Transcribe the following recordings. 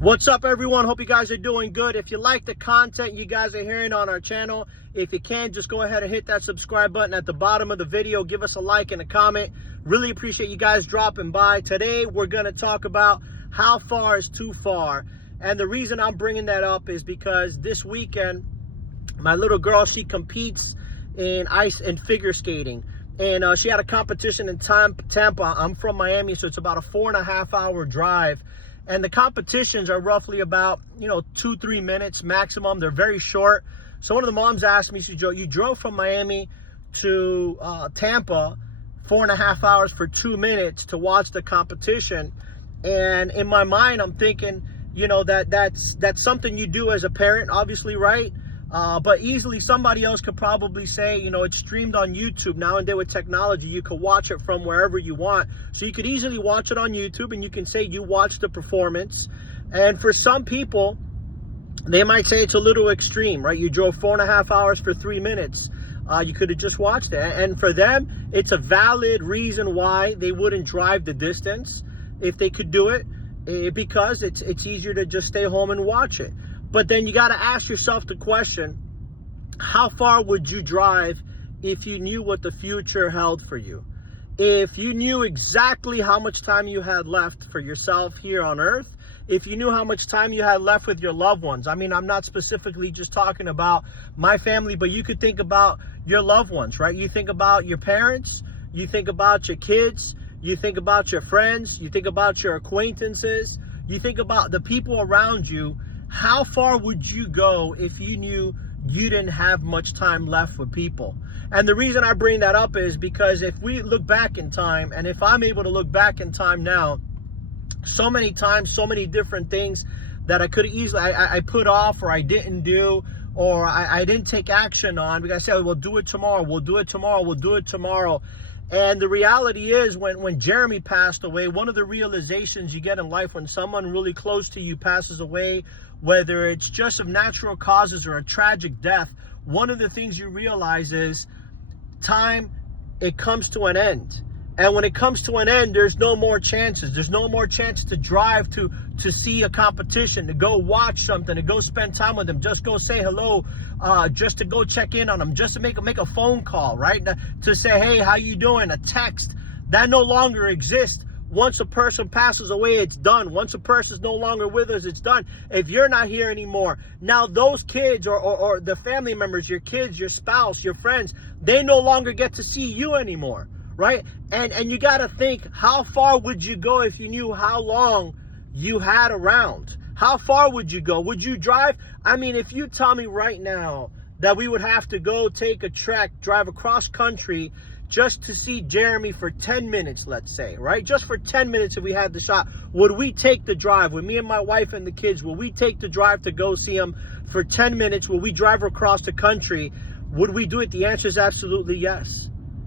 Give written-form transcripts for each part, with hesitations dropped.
What's up, everyone? Hope you guys are doing good. If you like the content you guys are hearing on our channel, if you can, just go ahead and hit that subscribe button at the bottom of the video. Give us a like and a comment. Really appreciate you guys dropping by. Today, we're going to talk about how far is too far. And the reason I'm bringing that up is because this weekend, my little girl, she competes in ice and figure skating. And she had a competition in Tampa. I'm from Miami, so it's about a 4.5-hour drive. And the competitions are roughly about, 2-3 minutes maximum. They're very short. So one of the moms asked me, she said, "Joe, you drove from Miami to Tampa 4.5 hours for 2 minutes to watch the competition." And in my mind, I'm thinking, that's something you do as a parent, obviously, right? But easily somebody else could probably say, it's streamed on YouTube. Nowadays with technology, you could watch it from wherever you want. So you could easily watch it on YouTube and you can say you watched the performance. And for some people, they might say it's a little extreme, right? You drove 4.5 hours for 3 minutes. You could have just watched it. And for them, it's a valid reason why they wouldn't drive the distance if they could do it, because it's easier to just stay home and watch it. But then you got to ask yourself the question, how far would you drive if you knew what the future held for you? If you knew exactly how much time you had left for yourself here on earth, if you knew how much time you had left with your loved ones. I mean, I'm not specifically just talking about my family, but you could think about your loved ones, right? You think about your parents, you think about your kids, you think about your friends, you think about your acquaintances, you think about the people around you. How far would you go if you knew you didn't have much time left with people? And the reason I bring that up is because if we look back in time, and if I'm able to look back in time now, so many times, so many different things that I could easily, I put off, or I didn't do, or I didn't take action on, because I said, we'll do it tomorrow, we'll do it tomorrow, we'll do it tomorrow. And the reality is, when Jeremy passed away, one of the realizations you get in life when someone really close to you passes away, whether it's just of natural causes or a tragic death, one of the things you realize is time, it comes to an end. And when it comes to an end, there's no more chances. There's no more chance to drive to see a competition, to go watch something, to go spend time with them, just go say hello, just to go check in on them, just to make a phone call, right? To say, hey, how you doing? A text. That no longer exists. Once a person passes away, it's done. Once a person's no longer with us, it's done. If you're not here anymore, now those kids or the family members, your kids, your spouse, your friends, they no longer get to see you anymore, right? And you got to think, how far would you go if you knew how long you had around? How far would you go? Would you drive? I mean, if you tell me right now that we would have to go take a trek, drive across country just to see Jeremy for 10 minutes, let's say, right? Just for 10 minutes if we had the shot, would we take the drive? With me and my wife and the kids, will we take the drive to go see him for 10 minutes? Will we drive across the country? Would we do it? The answer is absolutely yes.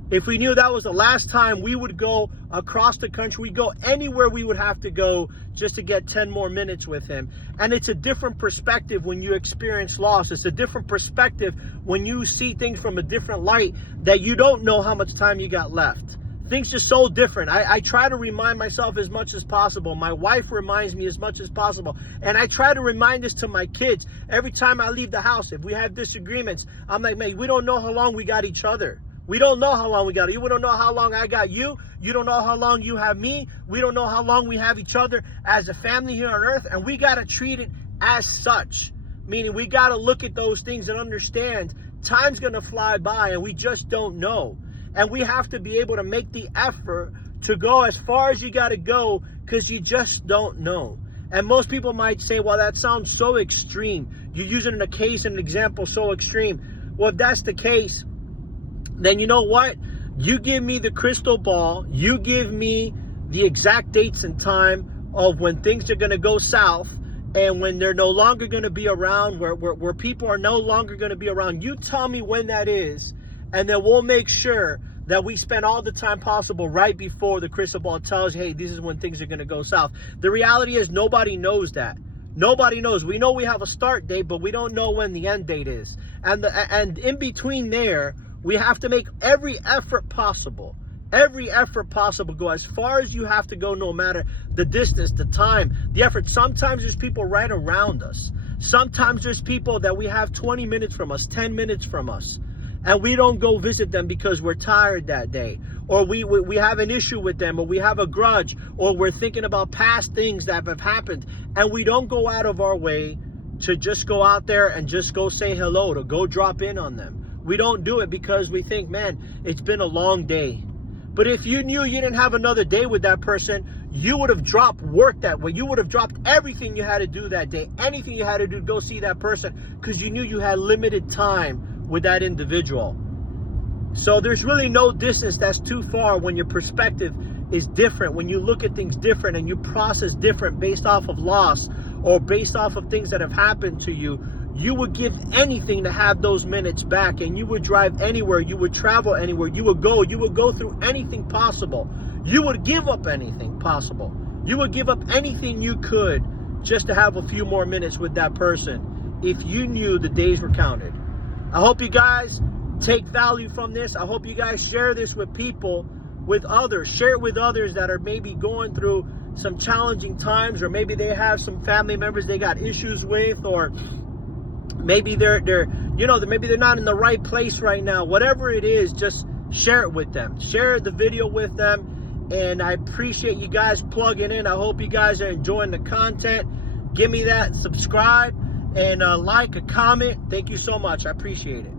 If we knew that was the last time we would go across the country, we'd go anywhere we would have to go just to get 10 more minutes with him. And it's a different perspective when you experience loss. It's a different perspective when you see things from a different light, that you don't know how much time you got left. Things are so different. I try to remind myself as much as possible. My wife reminds me as much as possible. And I try to remind this to my kids. Every time I leave the house, if we have disagreements, I'm like, man, we don't know how long we got each other. We don't know how long we got you. We don't know how long I got you. You don't know how long you have me. We don't know how long we have each other as a family here on earth. And we got to treat it as such. Meaning we got to look at those things and understand time's going to fly by and we just don't know. And we have to be able to make the effort to go as far as you got to go, because you just don't know. And most people might say, well, that sounds so extreme. You're using a case and an example so extreme. Well, if that's the case, then you know what? You give me the crystal ball. You give me the exact dates and time of when things are going to go south and when they're no longer going to be around, where people are no longer going to be around. You tell me when that is, and then we'll make sure that we spend all the time possible right before the crystal ball tells you, hey, this is when things are going to go south. The reality is nobody knows that. Nobody knows. We know we have a start date, but we don't know when the end date is. And in between there, we have to make every effort possible Every effort possible. Go as far as you have to go, no matter the distance, the time, the effort. Sometimes there's people right around us. Sometimes there's people that we have 20 minutes from us, 10 minutes from us, and we don't go visit them because we're tired that day, or we have an issue with them, or we have a grudge, or we're thinking about past things that have happened, and we don't go out of our way to just go out there and just go say hello, to go drop in on them. We don't do it because we think, man, it's been a long day. But if you knew you didn't have another day with that person, you would have dropped work that way. You would have dropped everything you had to do that day, anything you had to do to go see that person, because you knew you had limited time with that individual. So there's really no distance that's too far when your perspective is different, when you look at things different and you process different based off of loss or based off of things that have happened to you. You would give anything to have those minutes back, and you would drive anywhere, you would travel anywhere, you would go through anything possible. You would give up anything possible. You would give up anything you could just to have a few more minutes with that person if you knew the days were counted. I hope you guys take value from this. I hope you guys share this with people, with others. Share it with others that are maybe going through some challenging times, or maybe they have some family members they got issues with, or maybe they're maybe they're not in the right place right now. Whatever it is, just share it with them. Share the video with them. And I appreciate you guys plugging in. I hope you guys are enjoying the content. Give me that subscribe and like, a comment. Thank you so much. I appreciate it.